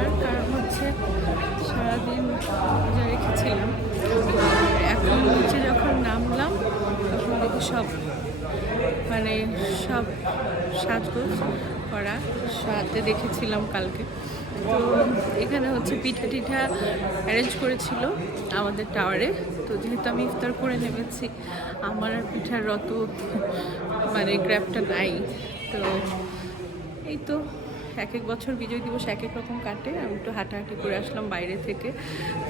দরকার কারণ হচ্ছে সারাদিন রোজা রেখেছিলাম। এখন হচ্ছে যখন নামলাম, তখন দেখি সব মানে সব সাজগোজ করা সাথে দেখেছিলাম কালকে। তো এখানে হচ্ছে পিঠা টিঠা অ্যারেঞ্জ করেছিল আমাদের টাওয়ারে তো যেহেতু আমি ইফতার করে নেমেছি, আমার আর পিঠার রত মানে গ্র্যাপটা নাই। তো এই তো এক এক বছর বিজয় দিবস এক এক রকম কাটে। আমি একটু হাঁটাহাঁটি করে আসলাম বাইরে থেকে।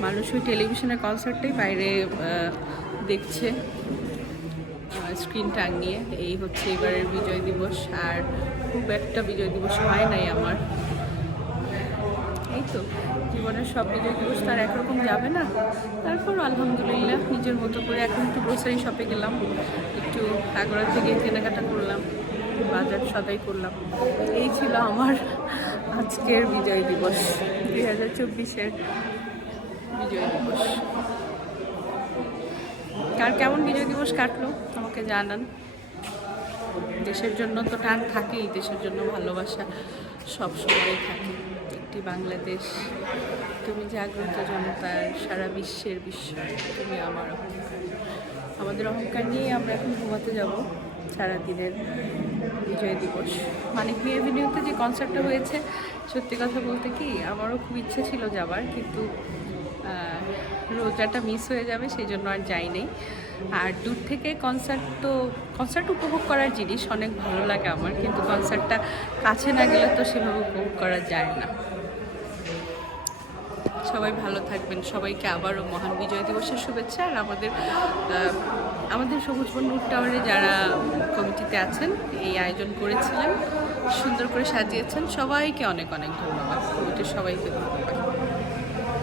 মানুষ ওই টেলিভিশনের কনসার্টটাই বাইরে দেখছে স্ক্রিন টাঙিয়ে এই হচ্ছে এবারের বিজয় দিবস। আর খুব একটা বিজয় দিবস হয় নাই আমার। এই তো, জীবনের সব বিজয় দিবস তার একরকম যাবে না। তারপর আলহামদুলিল্লাহ, নিজের মতো করে এখন একটু গ্রোসারি শপে গেলাম। একটু আগরা থেকে কেনাকাটা করলাম। বাজার সদাই করলাম। এই ছিল আমার আজকের বিজয় দিবস, দুই হাজার চব্বিশের বিজয় দিবস। কার কেমন বিজয় দিবস কাটলো, আমাকে জানান। দেশের জন্য তো টান থাকেই, দেশের জন্য ভালোবাসা সব সময় থাকে। একটি বাংলাদেশ, তুমি জাগ্রত জনতার, সারা বিশ্বের বিশ্ব, তুমি আমার অহংকার। আমাদের অহংকার নিয়েই আমরা এখন ঘুমাতে যাব। সারাদিনের বিজয় দিবস। মানিক বি এভিনিউতে যে কনসার্টটা হয়েছে, সত্যি কথা বলতে কি, আমারও খুব ইচ্ছে ছিল যাবার, কিন্তু রোজাটা মিস হয়ে যাবে, সেই জন্য আর যাই নাই আর দূর থেকে কনসার্ট তো কনসার্ট উপভোগ করার জিনিস অনেক ভালো লাগে আমার, কিন্তু কনসার্টটা কাছে না গেলে তো সেভাবে উপভোগ করা যায় না। সবাই ভালো থাকবেন। সবাইকে আবারও মহান বিজয় দিবসের শুভেচ্ছা। আর আমাদের আমাদের সবুজ নূর টাওয়ারে যারা কমিটিতে আছেন, এই আয়োজন করেছিলেন, সুন্দর করে সাজিয়েছেন, সবাইকে অনেক অনেক ধন্যবাদ। কমিটির সবাইকে ধন্যবাদ।